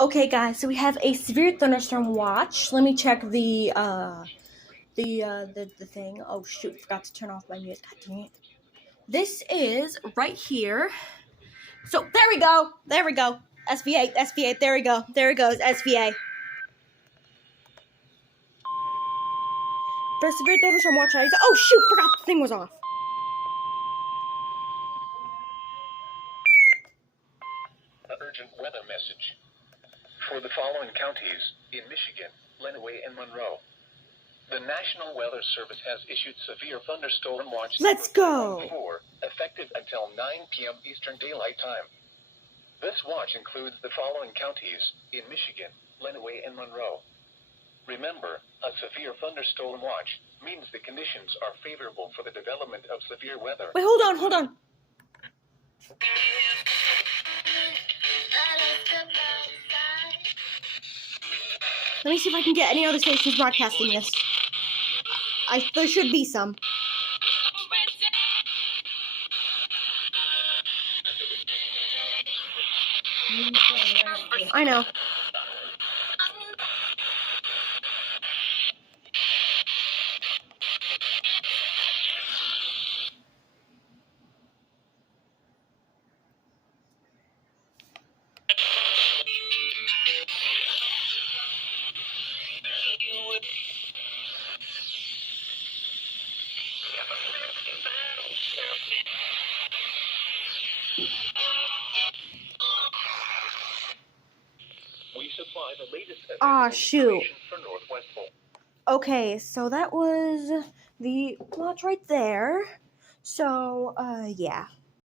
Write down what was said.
Okay, guys, so we have a severe thunderstorm watch. Let me check the thing. Oh shoot, forgot to turn off my music. God dang it. This is right here. So there we go. There we go. SVA. There we go. There it goes. SVA. For severe thunderstorm watch, oh shoot, forgot the thing was off. Urgent weather message. For the following counties in Michigan, Lenawee, and Monroe, the National Weather Service has issued severe thunderstorm watch. Let's go. 4, effective until 9 p.m. Eastern Daylight Time. This watch includes the following counties in Michigan, Lenawee, and Monroe. Remember, a severe thunderstorm watch means the conditions are favorable for the development of severe weather. Wait, hold on. Let me see if I can get any other stations broadcasting this. There should be some. I know. We supply the latest Shoot. for Northwest Bolt. Okay, so that was the watch right there. So, yeah.